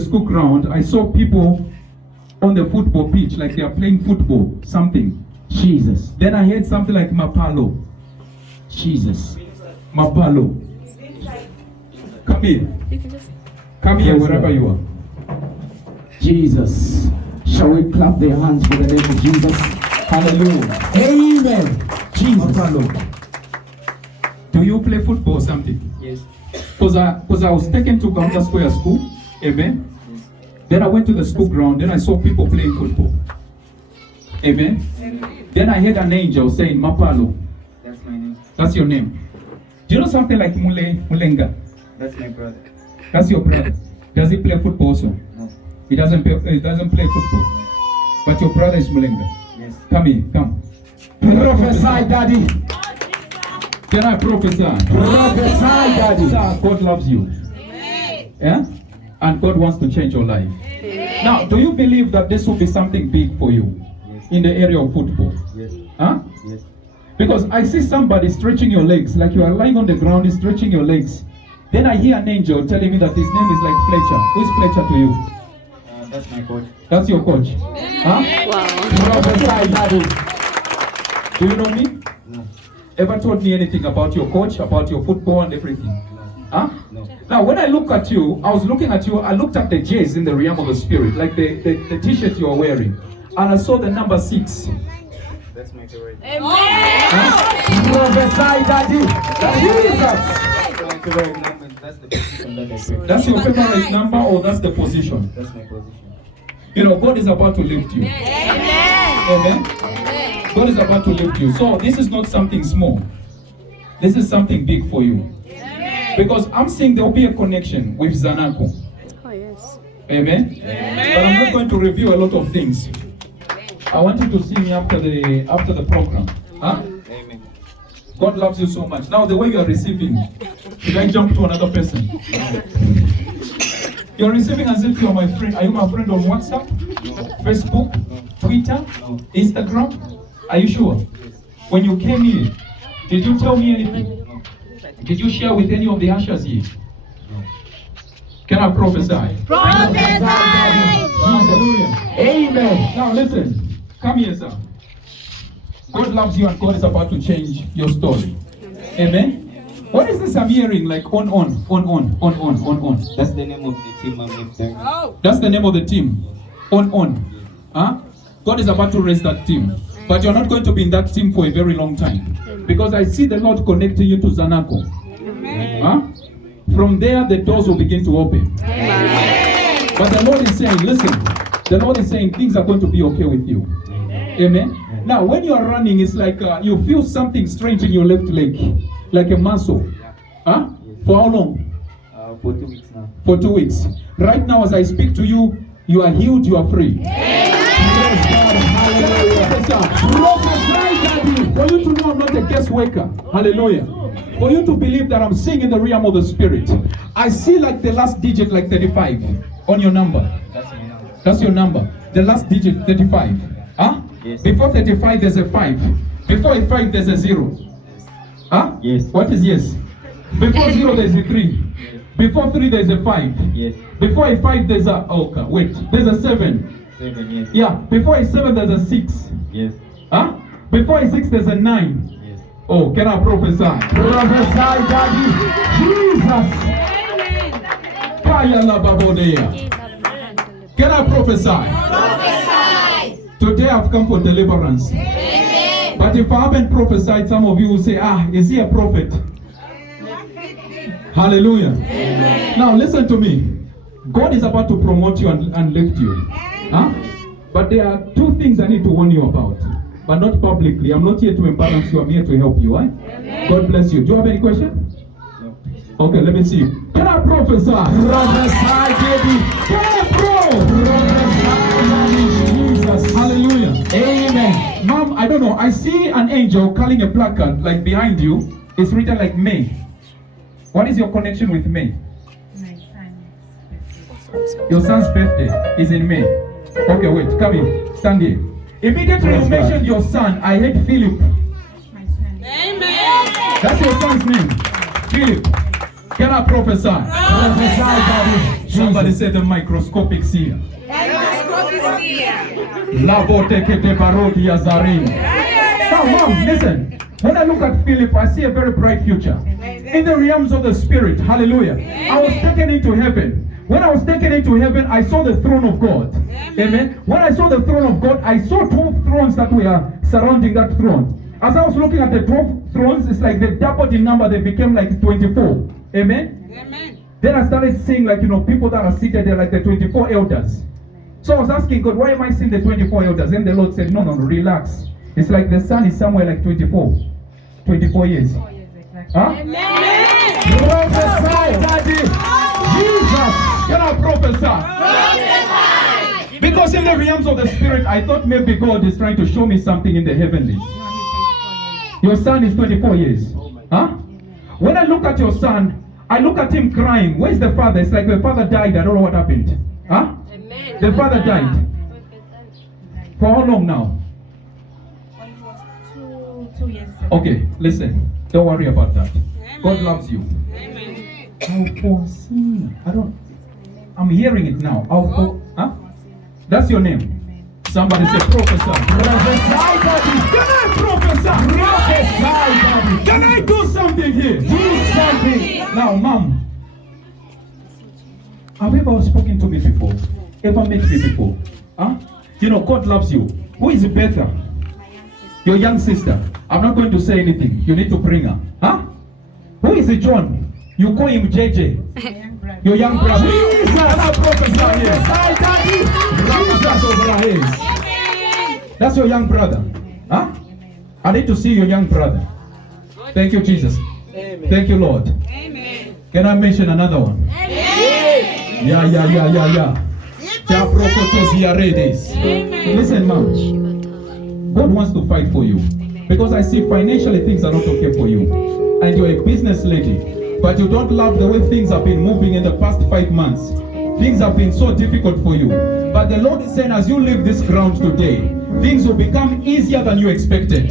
school ground, I saw people on the football pitch, like they are playing football, something. Jesus. Then I heard something like Mapalo. Jesus. Mapalo. Come here. Come here, wherever you are. Jesus. Shall we clap their hands for the name of Jesus? Hallelujah. Amen. Jesus. Mapalo. Do you play football or something? Yes. Because I was taken to Ganga Square School. Amen. Yes. Then I went to the school ground. Then I saw people playing football. Amen. Then I heard an angel saying, Mapalo. That's my name. That's your name. Do you know something like Mulenga? That's my brother. That's your brother. Does he play football also? No. He doesn't play football. But your brother is Mulenga. Yes. Come here, come. Prophesy, Daddy. Can I prophesy? Prophesy, Daddy. Sir, God loves you. Yeah? And God wants to change your life. Now, do you believe that this will be something big for you Yes. in the area of football? Yes. Huh? Yes. Because I see somebody stretching your legs, like you are lying on the ground, stretching your legs. Then I hear an angel telling me that his name is like Fletcher. Who is Fletcher to you? That's my coach. That's your coach. Huh? Prophesy, Daddy. Do you know me? No. Ever told me anything about your coach, about your football and everything? No. Huh? No. Now, when I look at you, I was looking at you, I looked at the J's in the realm of the spirit, like the t-shirt you are wearing. And I saw the number 6. That's my favorite. Huh? Prophesy, Daddy. Jesus. That's my favorite number. That's the position that I play. That's your favorite number or that's the position? That's my position. You know, God is about to lift you. Amen. God is about to lift you. So this is not something small. This is something big for you. Because I'm seeing there will be a connection with Zanaco. Oh, yes. Amen. But I'm not going to review a lot of things. I want you to see me after the program. Huh? Amen. God loves you so much. Now the way you are receiving, should I jump to another person? You're receiving as if you're my friend. Are you my friend on WhatsApp, Facebook, Twitter, No. Instagram? Are you sure? When you came here, did you tell me anything? No. Did you share with any of the ushers here? No. Can I prophesy? Hallelujah. Amen. Now listen. Come here, sir. God loves you and God is about to change your story. Amen. What is this I'm hearing like on? That's the name of the team I'm with there. That's the name of the team. On. Huh? God is about to raise that team. But you're not going to be in that team for a very long time. Because I see the Lord connecting you to Zanaco. Huh? From there, the doors will begin to open. But the Lord is saying, listen, the Lord is saying things are going to be okay with you. Amen. Now, when you are running, it's like you feel something strange in your left leg, like a muscle. Huh? For how long? For 2 weeks now. For 2 weeks. Right now, as I speak to you, you are healed, you are free. Praise God. Hallelujah. Prophesy, Daddy. For you to know I'm not a guest worker. Hallelujah. For you to believe that I'm seeing in the realm of the spirit. I see like the last digit, like 35 on your number. That's my number. That's your number. The last digit, 35. Huh? Yes. Before 35, there's a 5. Before a 5, there's a 0. Huh? Yes. What is yes? Before 0, there's a 3. Before 3, there's a 5. Yes. Before a 5, there's a... Okay, wait. There's a 7. 7. Yes. Yeah. Before a 7, there's a 6. Yes. Huh? Before a 6, there's a 9. Yes. Oh, can I prophesy? Prophesy, Daddy. Jesus! Kaya la babodea. Can I prophesy? Today I've come for deliverance. But if I haven't prophesied, some of you will say, is he a prophet? Hallelujah. Now listen to me. God is about to promote you and lift you. Huh? But there are 2 things I need to warn you about. But not publicly. I'm not here to embarrass you. I'm here to help you. Eh? God bless you. Do you have any question? No. Okay, let me see. Can I prophesy? Prophesy, baby. Can I Jesus. Hallelujah. Amen. Mom, I don't know. I see an angel carrying a placard like behind you. It's written like May. What is your connection with May? My son. Your son's birthday is in May. Okay, wait. Come here. Stand here. Immediately you mentioned your son, I heard Philip. My son. That's your son's name. Philip. Can I prophesy? Prophesy, Daddy. Somebody said the microscopic seer. Now, Mom, listen. When I look at Philip, I see a very bright future. In the realms of the Spirit, hallelujah. I was taken into heaven. When I was taken into heaven, I saw the throne of God. Amen. When I saw the throne of God, I saw 12 thrones that were surrounding that throne. As I was looking at the 12 thrones, it's like they doubled in number, they became like 24. Amen. Amen. Then I started seeing, like, people that are seated there, like the 24 elders. So I was asking God, why am I seeing the 24 elders? And the Lord said, no, relax. It's like the sun is somewhere like 24 years. Oh, yes, exactly. Huh? Prophesy, Daddy. Jesus. Can I prophesy? Because in the realms of the Spirit, I thought maybe God is trying to show me something in the heavenlies. No, Your he's 24 years. son is 24 years. Huh? When I look at your son, I look at him crying. Where's the father? It's like the father died. I don't know what happened. Huh? Amen. The father died. For how long now? When he was two years. Okay, listen. Don't worry about that. God loves you. Amen. I'm hearing it now. Huh? That's your name. Somebody say prophesy. Prophesy, Daddy. Can I prophesy? Prophesy, Daddy. Can I do something here? Do something. Now, Mom, have you ever spoken to me before? Ever met me before? Huh? God loves you. Who is better? Your young sister. I'm not going to say anything. You need to bring her. Huh? Who is John? You call him JJ. Your young brother. Jesus, I prophesy here. Jesus over our heads. That's your young brother. Huh? I need to see your young brother. Thank you, Jesus. Thank you, Lord. Can I mention another one? Yeah. Listen, Mom. God wants to fight for you. Because I see financially things are not okay for you. And you're a business lady. But you don't love the way things have been moving in the past 5 months. Things have been so difficult for you. But the Lord is saying, as you leave this ground today, things will become easier than you expected.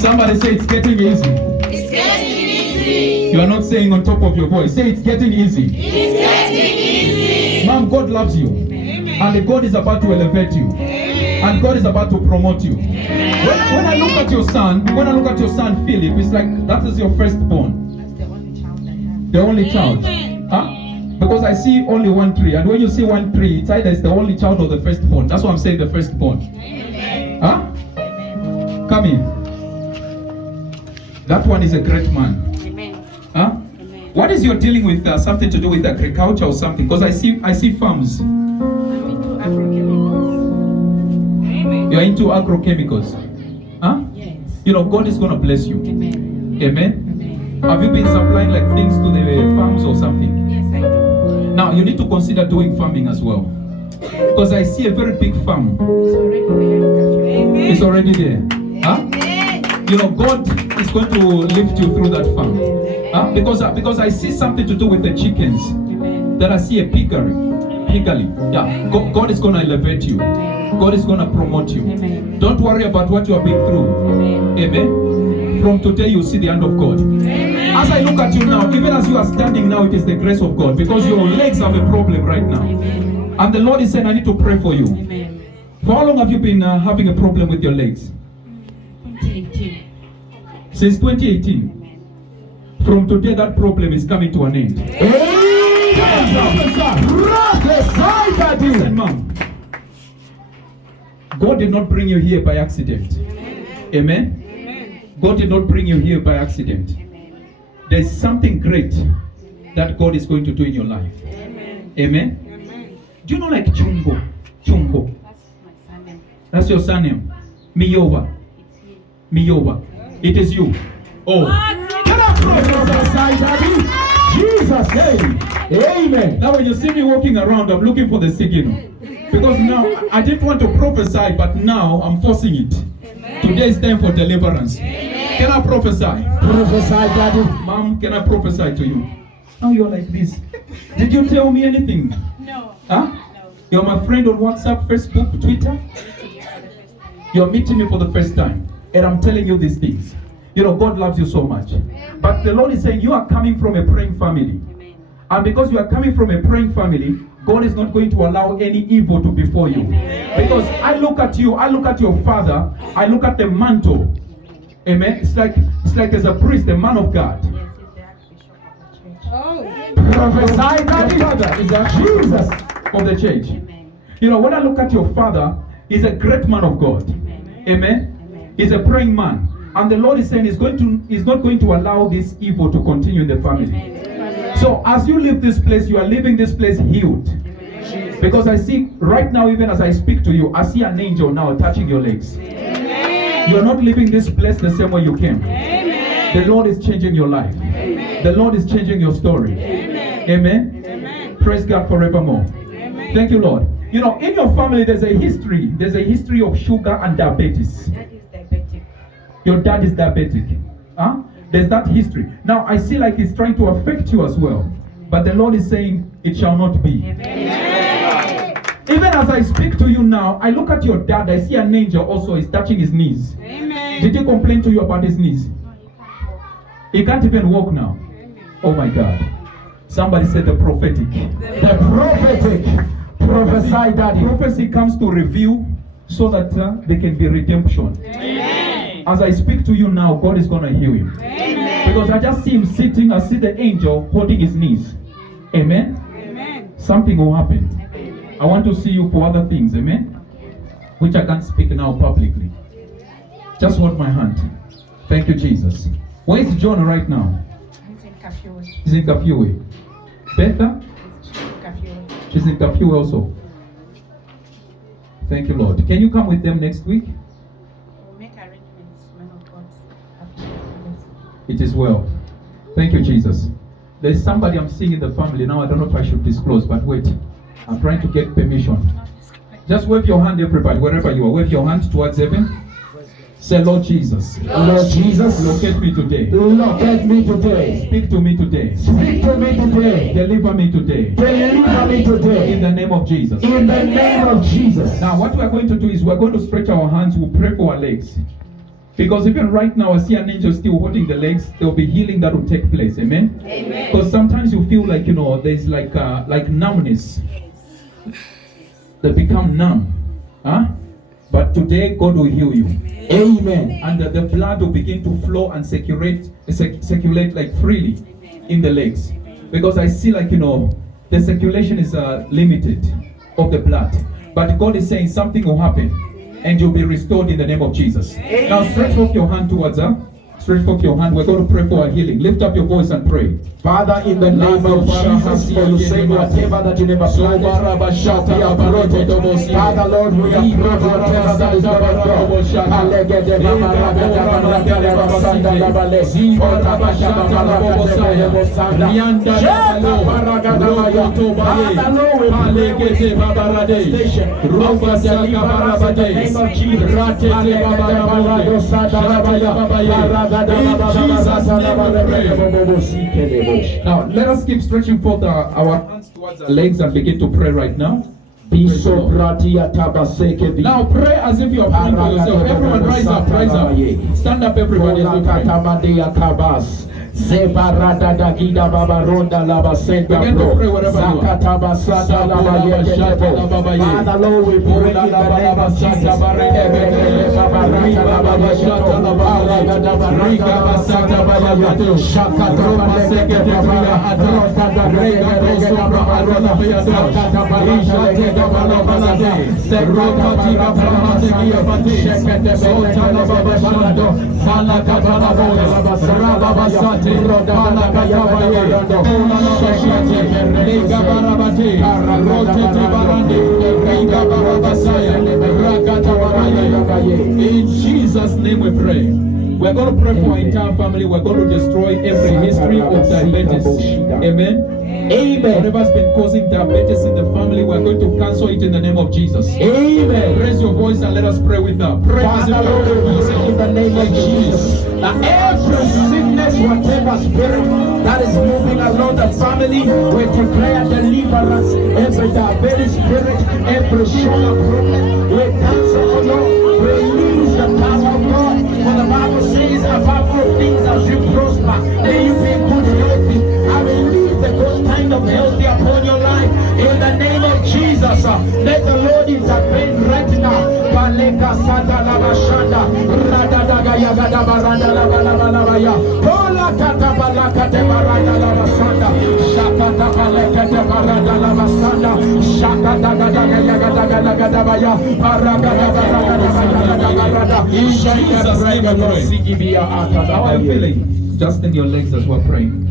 Somebody say it's getting easy. It's getting easy. You are not saying on top of your voice. Say it's getting easy. It's getting easy. Mom, God loves you. And God is about to elevate you. And God is about to promote you. When I look at your son, Philip, it's like that is your firstborn. That's the only child I have. The only child. Huh? Because I see only one tree. And when you see one tree, it's either it's the only child or the firstborn. That's why I'm saying the firstborn. Huh? Come in. That one is a great man. Amen. Huh? Amen. What is your dealing with something to do with agriculture or something? Because I see farms. I'm into agrochemicals. Amen. You're into agrochemicals. Huh? Yes. God is going to bless you. Amen. Amen. Amen. Have you been supplying like things to the farms or something? Yes, I do. Now you need to consider doing farming as well. Because I see a very big farm. It's already there. Amen. It's already there. Huh? God is going to lift you through that farm. Huh? Because I see something to do with the chickens. Amen. That I see a piggery. Yeah. God is going to elevate you. God is going to promote you. Amen. Don't worry about what you have been through. Amen. Amen. From today you see the hand of God. Amen. As I look at you now, even as you are standing now, it is the grace of God. Because your legs have a problem right now. Amen. And the Lord is saying, I need to pray for you. Amen. For how long have you been having a problem with your legs? 2018. Since 2018. From today, that problem is coming to an end. Listen, Mom. God did not bring you here by accident. Amen. God did not bring you here by accident. There's something great that God is going to do in your life. Amen. Do you know like Chumbo? Chumbo. That's my surname. That's your surname. Miyowa. It's him. Miyowa. It is you. Oh. Can I prophesy, Daddy? Jesus' name. Amen. Now when you see me walking around, I'm looking for the signal. Because now, I didn't want to prophesy, but now I'm forcing it. Today is time for deliverance. Can I prophesy? Prophesy, Daddy. Mom, can I prophesy to you? Now you're like this. Did you tell me anything? No. Huh? You're my friend on WhatsApp, Facebook, Twitter. You're meeting me for the first time. And I'm telling you these things. God loves you so much. But the Lord is saying you are coming from a praying family. Amen. And because you are coming from a praying family, God is not going to allow any evil to befall you. Because I look at you, I look at your father, I look at the mantle. Amen. It's like as a priest, a man of God. Prophesy, Daddy. Father is a Jesus of the church. You know, when I look at your father, he's a great man of God. Amen. He's a praying man. And the Lord is saying he's not going to allow this evil to continue in the family. So as you leave this place, you are leaving this place healed. Because I see right now, even as I speak to you, I see an angel now touching your legs. You are not leaving this place the same way you came. The Lord is changing your life. The Lord is changing your story. Amen. Praise God forevermore. Thank you, Lord. You know, in your family, there's a history of sugar and diabetes. That is diabetic. Your dad is diabetic. Huh? There's that history. Now, I see like it's trying to affect you as well. But the Lord is saying, it shall not be. Even as I speak to you now, I look at your dad, I see an angel also is touching his knees. Did he complain to you about his knees? He can't even walk now. Oh my God. Somebody said the prophetic. The prophetic. Prophesy, Daddy. Prophecy comes to reveal so that there can be redemption. As I speak to you now, God is going to heal him. Because I just see him sitting, I see the angel holding his knees. Amen? Something will happen. I want to see you for other things. Amen? Which I can't speak now publicly. Just hold my hand. Thank you, Jesus. Where is John right now? He's in Kafue. He's in Kafue. Betha? Kafue. She's in Kafue also. Thank you, Lord. Can you come with them next week? We'll make arrangements, man of God. After this. It is well. Thank you, Jesus. There's somebody I'm seeing in the family now. I don't know if I should disclose, but wait. I'm trying to get permission. Just wave your hand, everybody, wherever you are. Wave your hand towards heaven. Say, Lord Jesus. Lord Jesus. Locate me today. Locate me today. Speak to me today. Speak to me today. Deliver me today. Deliver me today. In the name of Jesus. In the name of Jesus. Now, what we are going to do is we're going to stretch our hands. We'll pray for our legs. Because even right now, I see an angel still holding the legs. There will be healing that will take place. Amen? Amen. Because sometimes you feel like, there's like numbness. They become numb. Huh? But today, God will heal you. Amen. And the blood will begin to flow and circulate like freely in the legs. Because I see like, the circulation is limited of the blood. But God is saying something will happen. And you'll be restored in the name of Jesus. Now stretch forth your hand towards her. Stretch forth your hand. We're going to pray for our healing. Lift up your voice and pray. Father, in the name of Jesus, for you say whatever that you never planted shall be uprooted. Father, Lord, we uproot whatever that is not of Now, let us keep stretching forth our hands towards our legs and begin to pray right now. Now pray as if you are praying for yourself. Everyone rise up, rise up. Stand up, everybody, as we pray. Separada da gida baba ronda laba senta bro. Zakata basata laba yekete. Father Lord, we pray in the name of Jesus. In Jesus' name we pray. We're going to pray for our entire family. We're going to destroy every history of diabetes. Amen. Amen. Whatever's been causing diabetes in the family, we're going to cancel it in the name of Jesus. Amen. Raise your voice and let us pray with her. Pray as if Father, you're Lord, in the name of Jesus. That every sickness, whatever spirit that is moving along the family, we declare deliverance. Every diabetes spirit, every sugar problem, we cancel, oh Lord. Release the power of God. For the Bible says, above all things, as you prosper, may you be good healthy. I release the good kind of of health upon your life. In the name of Jesus, let the Lord intervene right now. Paleka Santa Lavashanda, Radadaga Yagada Baranda Lavalavaya, Pola Tata Balaka de Baranda Lavasanda, Shakata Baleka de Baranda Lavasanda, Shakata Yagadabaya, Paragada, In Jesus' name I pray. How are you feeling? Just in your legs as we're praying.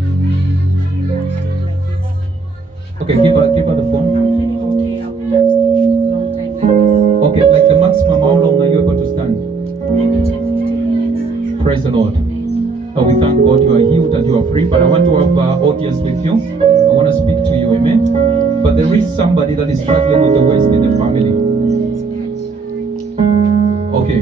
Okay, give her the phone. I'm feeling okay. I wouldn't have stayed a long time like Okay, like the maximum, how long are you able to stand? this. Maybe 10-15 minutes. Praise the Lord. We thank God you are healed and you are free, but I want to have audience with you. I want to speak to you, amen. But there is somebody that is struggling with the waist in the family. Okay.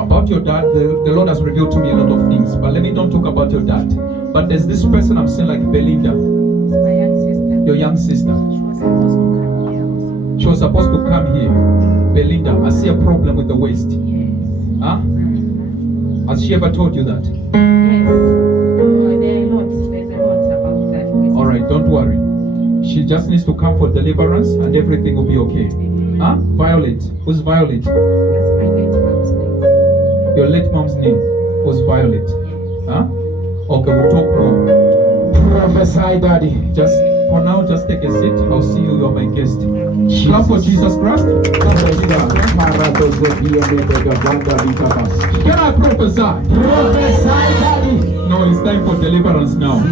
About your dad, the Lord has revealed to me a lot of things, but let me don't talk about your dad. But there's this person I'm saying like Belinda, It's my young sister. your young sister. She was supposed to come here also. She was supposed to come here. Belinda, I see a problem with the waist. Yes. Huh? Has she ever told you that? Yes. Oh, there's a lot about that. All right, don't worry. She just needs to come for deliverance and everything will be okay. Huh? Violet. Who's Violet? That's my late mom's name. Your late mom's name was Violet. Huh? Okay, we'll talk more. Prophesy, Daddy. Just for now, just take a seat. I'll see you. You're my guest. Clap for Jesus Christ. Can I prophesy? Prophesy, Daddy. No, it's time for deliverance now.